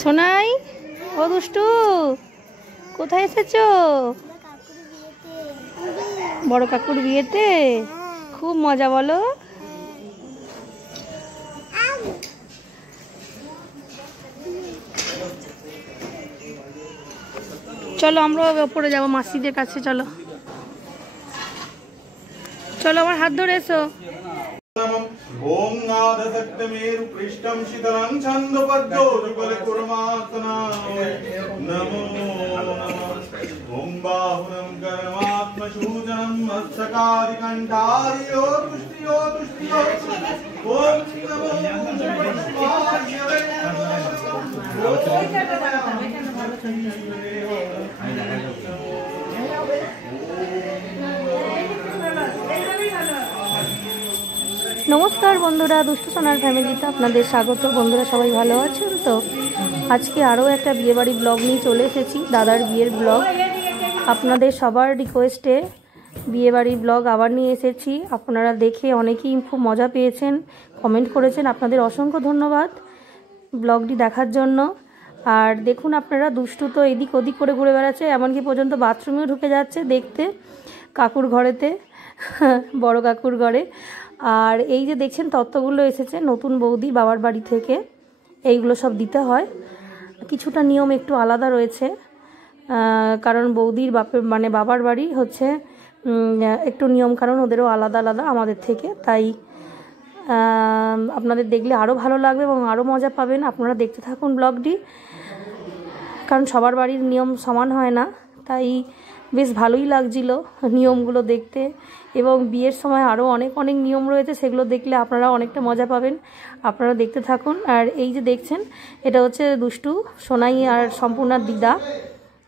সোনাই, ও দুষ্টু, কোথায় এসেছো? বড় কাকুর বিয়েতে। খুব মজা বলো। চলো আমরা ওপরে যাবো মাসিদের কাছে। চলো চলো, আমার হাত ধরে এসো। ओम नादसक्तमेरु पृष्ठं शीतलं छन्दोपद्योतकुलकुर्मात्मना नमो ओम बाहुनं करमात्मशूजनं मत्सकादिकण्ठार्यो तुष्टियो ओम नमो নমস্কার বন্ধুরা, দুষ্টু সোনার ফ্যামিলিতে আপনাদের স্বাগত। বন্ধুরা সবাই ভালো আছেন তো? আজকে আরও একটা বিয়েবাড়ি ব্লগ নিয়ে চলে এসেছি, দাদার বিয়ের ব্লগ। আপনাদের সবার রিকোয়েস্টে বিয়েবাড়ির ব্লগ আবার নিয়ে এসেছি। আপনারা দেখে অনেকেই খুব মজা পেয়েছেন, কমেন্ট করেছেন, আপনাদের অসংখ্য ধন্যবাদ ব্লগটি দেখার জন্য। আর দেখুন আপনারা, দুষ্টু তো এদিক ওদিক করে ঘুরে বেড়াচ্ছে, এমনকি পর্যন্ত বাথরুমেও ঢুকে যাচ্ছে দেখতে, কাকুর ঘরেতে, বড় কাকুর ঘরে। আর এই যে দেখছেন তত্ত্বগুলো এসেছে নতুন বৌদির বাবার বাড়ি থেকে, এইগুলো সব দিতে হয়। কিছুটা নিয়ম একটু আলাদা রয়েছে, কারণ বৌদির বাবার বাড়ি হচ্ছে একটু নিয়ম কারণ ওদেরও আলাদা আলাদা আমাদের থেকে। তাই আপনাদের দেখলে আরও ভালো লাগবে এবং আরও মজা পাবেন। আপনারা দেখতে থাকুন ব্লগটি, কারণ সবার বাড়ির নিয়ম সমান হয় না, তাই বেশ ভালোই লাগছিল নিয়মগুলো দেখতে। এবং বিয়ের সময় আরও অনেক অনেক নিয়ম রয়েছে, সেগুলো দেখলে আপনারা অনেকটা মজা পাবেন। আপনারা দেখতে থাকুন। আর এই যে দেখছেন, এটা হচ্ছে দুষ্টু, সোনাই আর সম্পূর্ণার দিদা,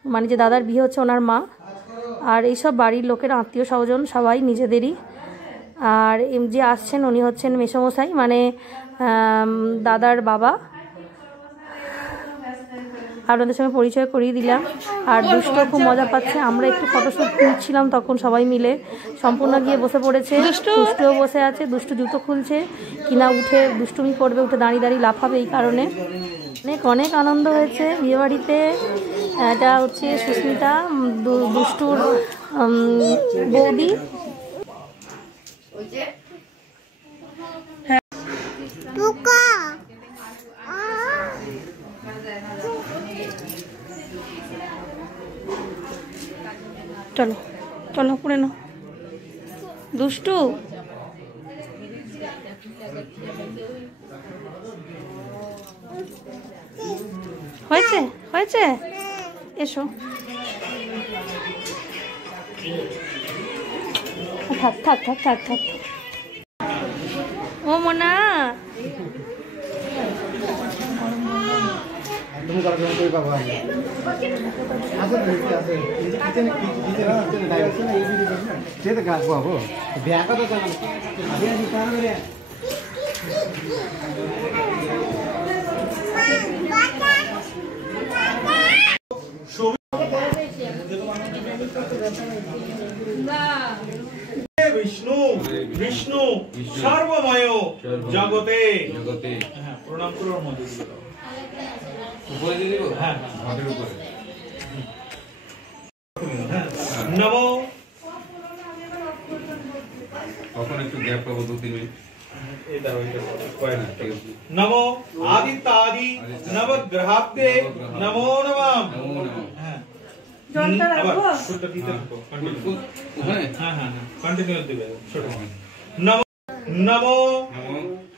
মানে যে দাদার বিয়ে হচ্ছে ওনার মা। আর এইসব বাড়ির লোকের আত্মীয় স্বজন সবাই নিজেদেরই। আর যে আসছেন উনি হচ্ছেন মেসোমশাই, মানে দাদার বাবা। আপনাদের সঙ্গে পরিচয় করিয়ে দিলাম। আর দুষ্টু খুব মজা পাচ্ছে। আমরা একটু ফটোশ্যুট নিচ্ছিলাম তখন সবাই মিলে। সম্পূর্ণ গিয়ে বসে পড়েছে, দুষ্টুও বসে আছে। দুষ্টু জুতো খুলছে কিনা, উঠে দুষ্টুমি করবে, উঠে দাঁড়িয়ে দাঁড়িয়ে লাফাবে। এই কারণে অনেক অনেক আনন্দ হয়েছে বিয়েবাড়িতে। এটা হচ্ছে সুস্মিতা, দুষ্টুর বৌদি। চলো চলো পড়ে নাও দুষ্টু। হয়েছে হয়েছে, এসো। থাক থাক থাক থাক থাক। ও মোনা, विष्णु विष्णु सर्वमय जगते प्रणाम करो। नमो नमो आदित्यादि नवग्रहाब्दे नमो नमः। नमो नमो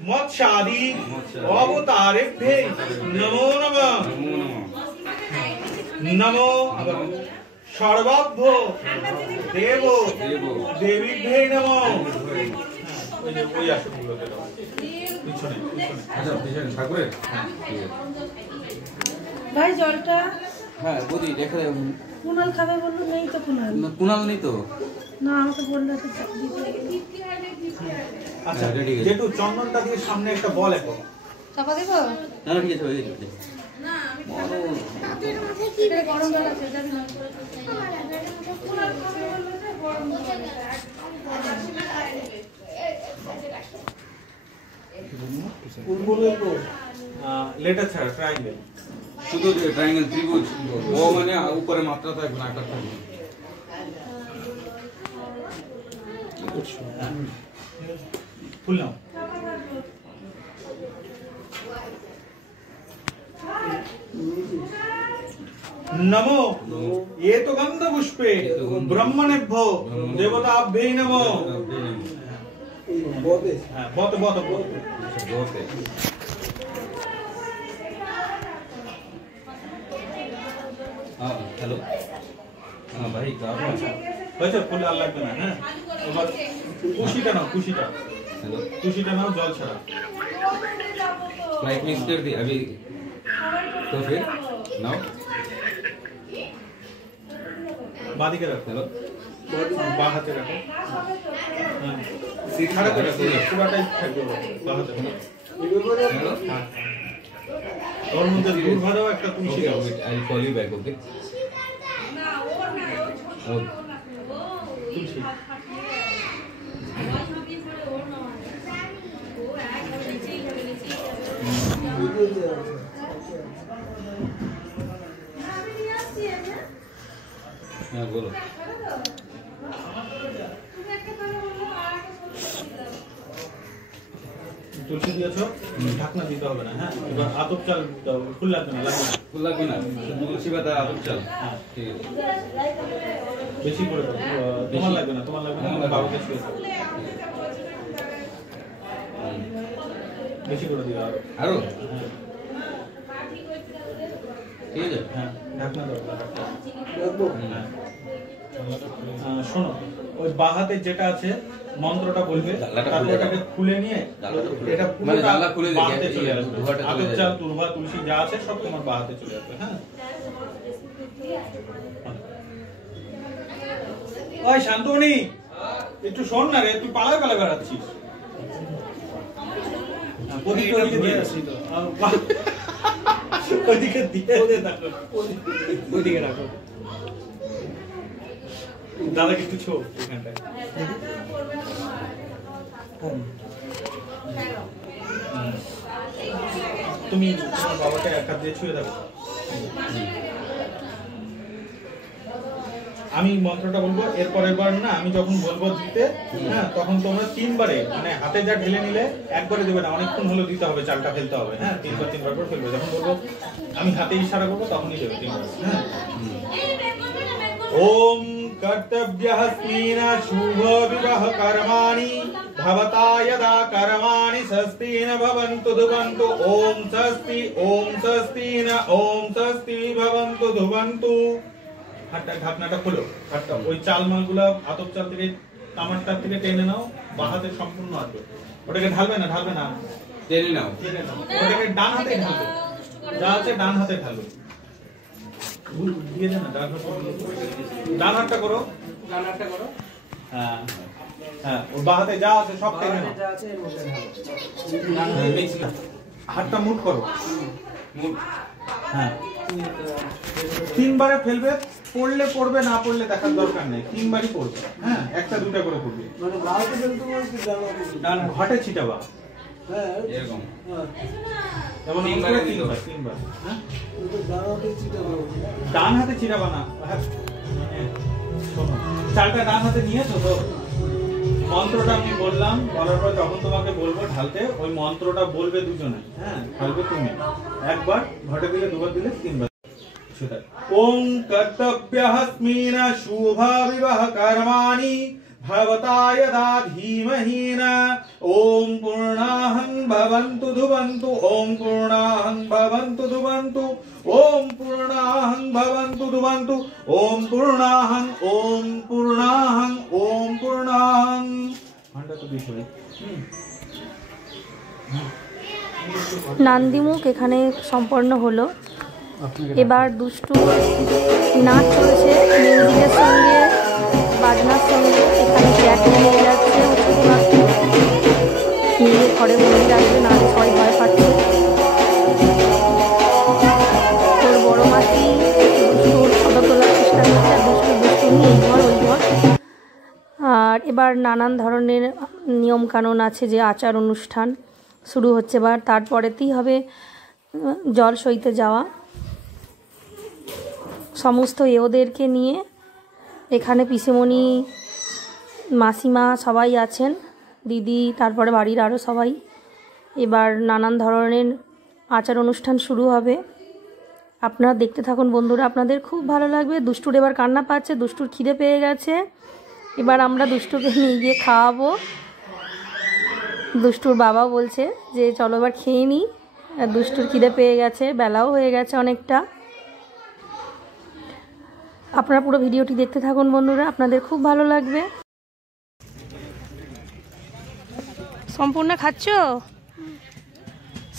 मत्स्यादि अवतारेभ्ये नमो नमः। नमो सर्वाभ्यो देवो देवीभ्ये नमः। ভাই জলটা। হ্যাঁ বলি দেখে কুনাল খাবে বললো, নেই তো কুনাল। কুনাল নেই তো না, আমাকে বললো তো দিতে। আচ্ছা যেটু চন্দনটা দিয়ে সামনে একটা বল এখন চাপা দেব না। ঠিক আছে হয়ে গেছে। না আমি তাদের মাথায় কি গরম জল আছে যাবে না। কুনাল খাবে বললো যে গরম জল আছে। লেটার ছাড়া ট্রায়াঙ্গেল। শুধু ট্রায়াঙ্গেল ত্রিভুজ ও মানে উপরে মাত্রা থাকবে না, আকার থাকবে। ফুল নাও। नमो ये तो गंध पुष्पे ब्रह्मणेभ्यो देवताभ्यै नमो। बहुत बहुत हेलो हाँ भाई वैसे फुल अलग बना है। खुशीटा नाओ, खुशीटा हेलो खुशीटा नाओ, जल छड़ा फ्लाइट मिक्स कर दी अभी तो फिर नाउ बादी के रखो। हेलो बाहर हाथे रखो। सीधा कर पूरा टाइट कर दो बाहर हाथे। हेलो और मुझे दूर भागो एक तुलसी okay गाओ। wait I'll call you back okay तुलसी हाँ बोलो तुलसी दिएছো ঢাকনা দিতে হবে না। হ্যাঁ এবার আতপ চাল দাও। ফুল লাগবে না, লাগবে না। फुल लगे ना तुलसी बता आप चल হ্যাঁ ठीक है বেশি করে দাও। তোমার লাগবে না, তোমার লাগবে না, তোমার বাবাকে শুয়ে দাও। বেশি করে দিও আরো। আরো হ্যাঁ ঠিক আছে হ্যাঁ ঢাকনা দাও। হ্যাঁ শোনো, ওই বাহাতে যেটা আছে মন্ত্রটা বলবে, জানলাটা তারপর খুলে দাও। এটাকে খুলে নিয়ে জানলাটা খুলে এটা দাও। মানে জানলা খুলে দিলে বাহাতে চলে এই আসবে। দুহাটা চলে আতপ যাবে। চাল, তুরভা, তুলসী যা আছে সব তোমার বাহাতে চলে আসবে। হ্যাঁ ওই শান্তমণি একটু শোন না রে, তুই পালায় পালায় বেড়াচ্ছিস। ওদিকে দিয়ে আসি তো। ওদিকে দিয়ে দেখো, ওদিকে রাখো। দাদা কিছু ছো এখানটায়। তুমি তোমার বাবাকে এক হাত দিয়ে ছুঁয়ে দেখো। আমি মন্ত্রটা বলবো, এরপরের বার না আমি যখন বলবো দিতে, হ্যাঁ তখন তোমরা তিনবারে মানে হাতে যা ঢেলে নিলে একবারে দেবে না, অনেকক্ষণ হলো দিতে হবে, চালটা ফেলতে হবে। হ্যাঁ তিনবার করে ফেলবে। যখন বলবো আমি হাতে ইশারা করবো তখনই দেবে তিনবার। হ্যাঁ ओम कर्तव्यस्मिन् शुभ विवाह कर्माणि भवता यदा कर्माणि स्वस्ति न भवन्तु धुवन्तु ओम स्वस्ति न ओम स्वस्ति भवन्तु धुवन्तु। হাতটা ঢাকনাটা খোলো। হাতটা ওই চালমালগুলো আতপ চাল থেকে তামারটার থেকে টেনে নাও, বাহাতে সম্পূর্ণ আসবে। ওটাকে ঢালবে না, ঢালবে না, টেনে নাও টেনে নাও। ওটাকে ডান হাতে ঢালবে, যা আছে ডান হাতে ঢালবে। দিয়ে দে না, ডান হাতটা করো, হ্যাঁ হ্যাঁ ওর বাহাতে যা আছে সব টেনে নাও। হাতটা মুট করো, হ্যাঁ তিনবারে ফেলবে। পড়লে পড়বে, না পড়লে দেখার দরকার নেই, তিনবারই পড়বে। হ্যাঁ একটা দুটা করে পড়বে। ডান ঘাটে ছিটাবা, এরকম যেমন তিনবারে তিনবার। হ্যাঁ ডান হাতে ছিটাবা না। শোনো, চালটা ডান হাতে নিয়েছো তো? মন্ত্রটা আমি বললাম, বলার পর যখন তোমাকে বলবো ঢালতে, ওই মন্ত্রটা বলবে দুজনে। হ্যাঁ ঢালবে তুমি একবার, ঘটে দিলে দুবার দিলে তিনবার। ओम कर्तव्यस्मिन् शुभ विवाह कर्माणि भवता यदा धीमहि न ओम पूर्णाहं भवन्तु धुवन्तु ओम पूर्णाहं भवन्तु धुवन्तु ओम पूर्णाहं भवन्तु धुवन्तु ओम पूर्णाहं ओम पूर्णाहं ओम पूर्णाहं। घंटा तो बीच में নান্দিমুখ এখানে সম্পন্ন হলো। এবার দুষ্টু নাচ চলছে মিউজিকের সঙ্গে, বাজনার সঙ্গে। এখানে ক্যাট নিয়ে যাচ্ছে, নিজের ঘরে মন্দির আসবে, না সবাই ভয় পাচ্ছে। তোর বড় মাসি দুষ্টুর ফটো তোলার চেষ্টা করছে, আর দুষ্টু এই ঘর ওই ঘর। আর এবার নানান ধরনের নিয়মকানুন আছে, যে আচার অনুষ্ঠান শুরু হচ্ছে। এবার তারপরেতেই হবে জল সইতে যাওয়া। সমস্ত ওদেরকে নিয়ে এখানে পিসেমণি, মাসিমা সবাই আছেন, দিদি, তারপরে বাড়ির আরও সবাই। এবার নানান ধরনের আচার অনুষ্ঠান শুরু হবে। আপনারা দেখতে থাকুন বন্ধুরা, আপনাদের খুব ভালো লাগবে। দুষ্টুর এবার কান্না পাচ্ছে, দুষ্টুর খিদে পেয়ে গেছে। এবার আমরা দুষ্টুকে নিয়ে গিয়ে খাওয়াবো। দুষ্টুর বাবা বলছে যে চলো এবার খেয়ে নিই, দুষ্টুর খিদে পেয়ে গেছে, বেলাও হয়ে গেছে অনেকটা। আপনারা পুরো ভিডিওটি দেখতে থাকুন বন্ধুরা, আপনাদের খুব ভালো লাগবে। সম্পূর্ণ খাচ্ছ?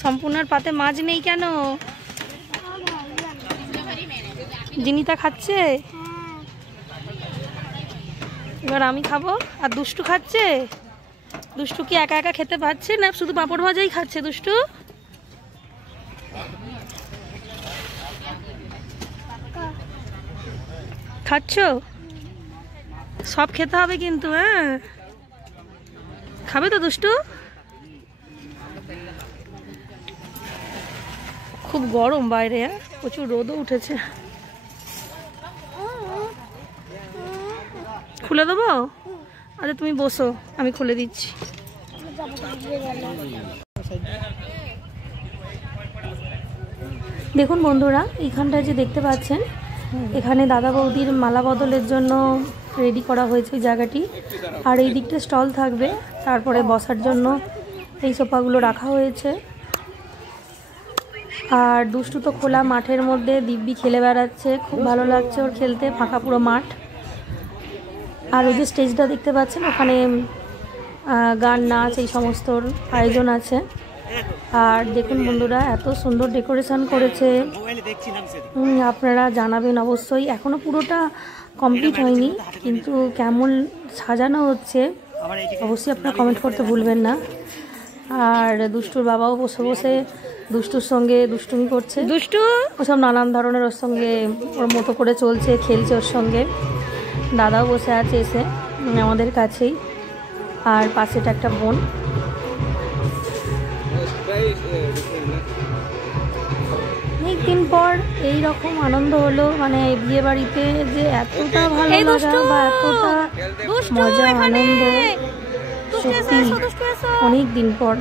সম্পূর্ণর পাতে মাছ নেই কেন? জিনিতা খাচ্ছে, এবার আমি খাবো। আর দুষ্টু খাচ্ছে? দুষ্টু কি একা একা খেতে পারছে না শুধু পাঁপড় ভাজাই খাচ্ছে? দুষ্টু খাচ্ছ? সব খেতে হবে কিন্তু, হ্যাঁ খাবে তো দুষ্টু? খুব গরম বাইরে, প্রচুর রোদও উঠেছে। খুলে দেবো? আচ্ছা তুমি বসো, আমি খুলে দিচ্ছি। দেখুন বন্ধুরা, এইখানটায় যে দেখতে পাচ্ছেন, এখানে দাদা বৌদির মালা বদলের জন্য রেডি করা হয়েছে এই জায়গাটি। আর এই দিকটা স্টল থাকবে, তারপরে বসার জন্য এই সোফাগুলো রাখা হয়েছে। আর দুষ্টু তো খোলা মাঠের মধ্যে দিব্যি খেলে বেড়াচ্ছে, খুব ভালো লাগছে ওর খেলতে, ফাঁকা পুরো মাঠ। আর ওই যে স্টেজটা দেখতে পাচ্ছেন, ওখানে গান, নাচ এই সমস্ত আয়োজন আছে। আর দেখুন বন্ধুরা, এত সুন্দর ডেকোরেশন করেছে, আপনারা জানাবেন অবশ্যই। এখনও পুরোটা কমপ্লিট হয়নি, কিন্তু কেমন সাজানো হচ্ছে অবশ্যই আপনারা কমেন্ট করতে ভুলবেন না। আর দুষ্টুর বাবাও বসে বসে দুষ্টুর সঙ্গে দুষ্টুমি করছে। দুষ্টু ওসব নানান ধরনের ওর সঙ্গে ওর মতো করে চলছে, খেলছে ওর সঙ্গে। দাদাও বসে আছে এসে আমাদের কাছেই, আর পাশেটা একটা বোন। অনেকদিন পর এই রকম আনন্দ হলো, মানে বিয়ে বাড়িতে যে এতটা ভালো লাগা বা এতটা মজা আনন্দ, সত্যি অনেক দিন পর।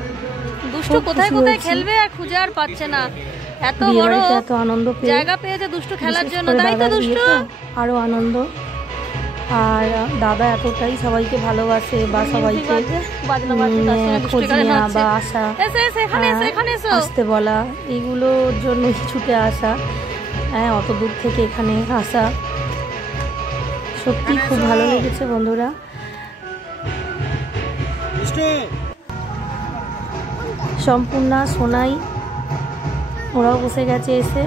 দুষ্টু কোথায় কোথায় খেলবে আর খুঁজে আর পাচ্ছে না, এত বড় এত আনন্দ জায়গা পেয়েছে দুষ্টু খেলার জন্য, তাই তো দুষ্টু? আরো আনন্দ। আর দাদা এতটাই সবাইকে ভালোবাসে, বা সবাইকে খোঁজ নেওয়া বা আসা, আসতে বলা, এইগুলোর জন্য ছুটে আসা, হ্যাঁ অত দূর থেকে এখানে আসা, সত্যি খুব ভালো লেগেছে বন্ধুরা। সম্পূর্ণা, সোনাই ওরাও বসে গেছে এসে,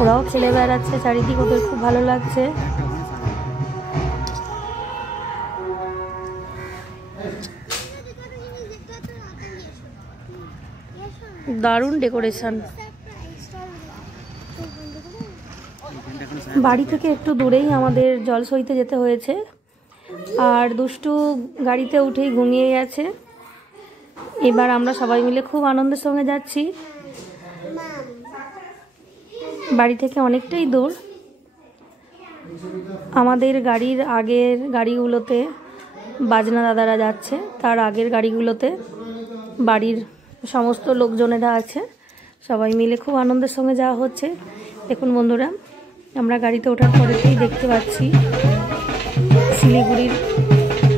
ওরাও খেলে বেড়াচ্ছে চারিদিক, ওদের খুব ভালো লাগছে। দারুণ ডেকোরেশন। বাড়ি থেকে একটু দূরেই আমাদের জল সইতে যেতে হয়েছে। আর দুষ্টু গাড়িতে উঠেই ঘুমিয়ে গেছে। এবার আমরা সবাই মিলে খুব আনন্দের সঙ্গে যাচ্ছি। বাড়ি থেকে অনেকটাই দূর। আমাদের গাড়ির আগের গাড়িগুলোতে বাজনা দাদারা যাচ্ছে, তার আগের গাড়িগুলোতে বাড়ির সমস্ত লোকজনেরা আছে, সবাই মিলে খুব আনন্দের সঙ্গে যাওয়া হচ্ছে। দেখুন বন্ধুরা, আমরা গাড়িতে ওঠার পরেতেই দেখতে পাচ্ছি শিলিগুড়ির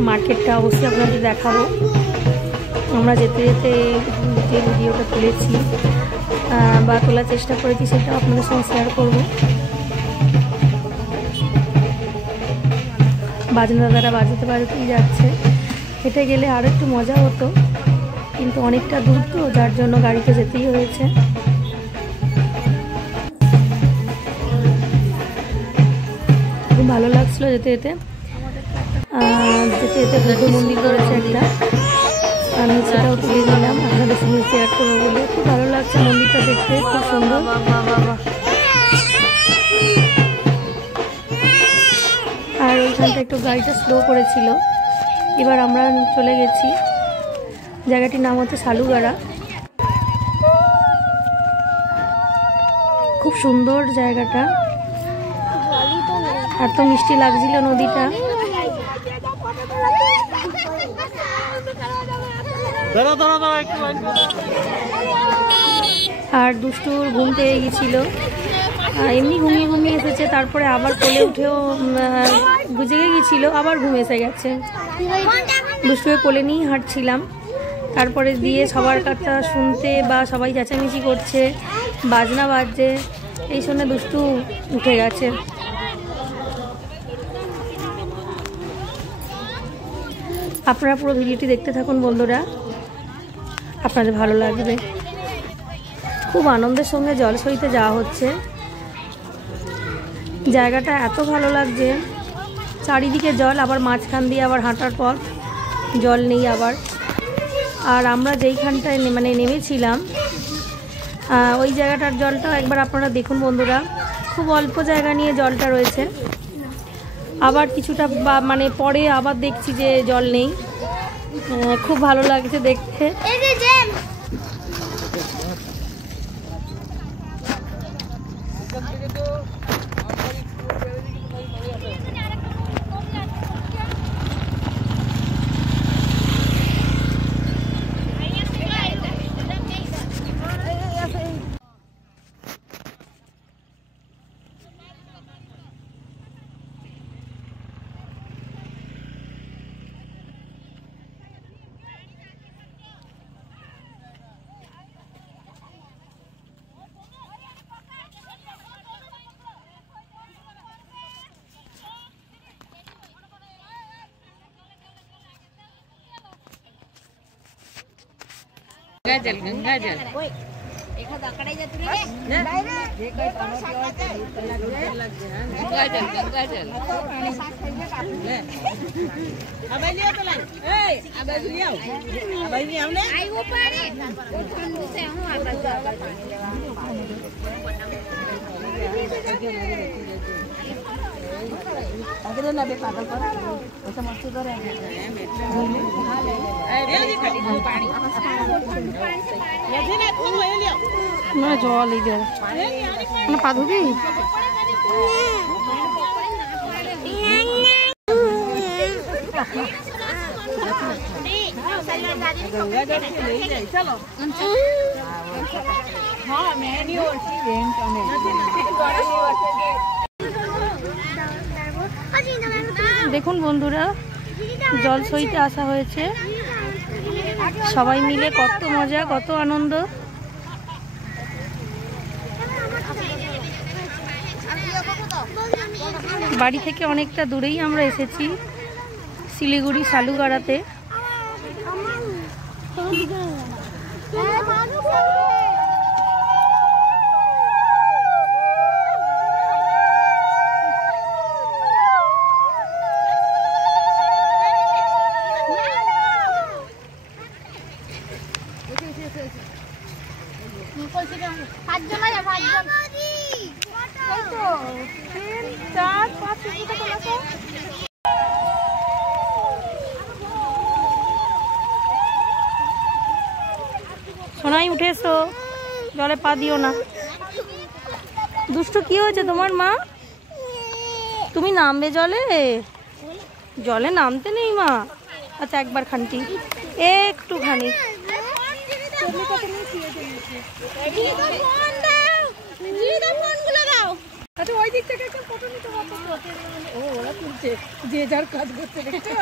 মার্কেটটা, অবশ্যই আপনাদের দেখাবো। আমরা যেতে যেতে যে ভিডিওটা তুলেছি বা তোলার চেষ্টা করেছি, সেটা আপনাদের সঙ্গে শেয়ার করব। বাজনা দাদারা বাজাতে বাজাতেই যাচ্ছে। হেঁটে গেলে আরও একটু মজা হতো, কিন্তু অনেকটা দূর তো, যার জন্য গাড়িতে যেতেই হয়েছে। খুব ভালো লাগছিল যেতে যেতে। যেতে যেতে বুদ্ধ মন্দির করেছে একটা, আমি সেটাও তুলে দিলাম আপনাদের সঙ্গে শেয়ার করবো বলে। খুব ভালো লাগছে মন্দিরটা দেখতে, খুব সুন্দর। আর ওইখানটা একটু গাড়িটা স্লো করেছিল। এবার আমরা চলে গেছি জায়গাটির নাম হচ্ছে সালুগাড়া। খুব সুন্দর জায়গাটা, এত মিষ্টি লাগছিল নদীটা। আর দুষ্টুর ঘুম পেয়ে গেছিল, এমনি ঘুমিয়ে ঘুমিয়ে এসেছে, তারপরে আবার কোলে উঠেও জেগে গেছিল, আবার ঘুম এসে গেছে। দুষ্টুকে কোলে নিয়েই হাঁটছিলাম, তারপরে দিয়ে সবার কথা শুনতে বা সবাই চেঁচামেচি করছে, বাজনা বাজছে, এই শুনে দুষ্টু উঠে গেছে। আপনারা পুরো ভিডিওটি দেখতে থাকুন বন্ধুরা, আপনাদের ভালো লাগবে। খুব আনন্দের সঙ্গে জলসইতে যাওয়া হচ্ছে। জায়গাটা এত ভালো লাগছে, চারিদিকে জল, আবার মাঝখান দিয়ে আবার হাঁটার পথ, জল নেই আবার। আর আমরা যেইখানটায় মানে নেমেছিলাম ওই জায়গাটার জলটা একবার আপনারা দেখুন বন্ধুরা। খুব অল্প জায়গা নিয়ে জলটা রয়েছে, আবার কিছুটা মানে পরে আবার দেখছি যে জল নেই। খুব ভালো লাগছে দেখতে। गंगाजल गंगाजल गंगाजल गंगाजल জল এই পা ধুবি? দেখুন বন্ধুরা, জলসইতে আসা হয়েছে, সবাই মিলে কত মজা, কত আনন্দ। বাড়ি থেকে অনেকটা দূরেই আমরা এসেছি, শিলিগুড়ি সালুগাড়াতে। সোনাই উঠে এসো, জলে পা দিও না। দুষ্টু কি হয়েছে তোমার মা? তুমি নামবে জলে? জলে নামতে নেই মা। আচ্ছা একবার খানটি, একটুখানি। আচ্ছা ওই দিক থেকে একটা ফটো নিতে পারতো। ও ওরা তুলছে, যে যার কাজ করতে দেখছো।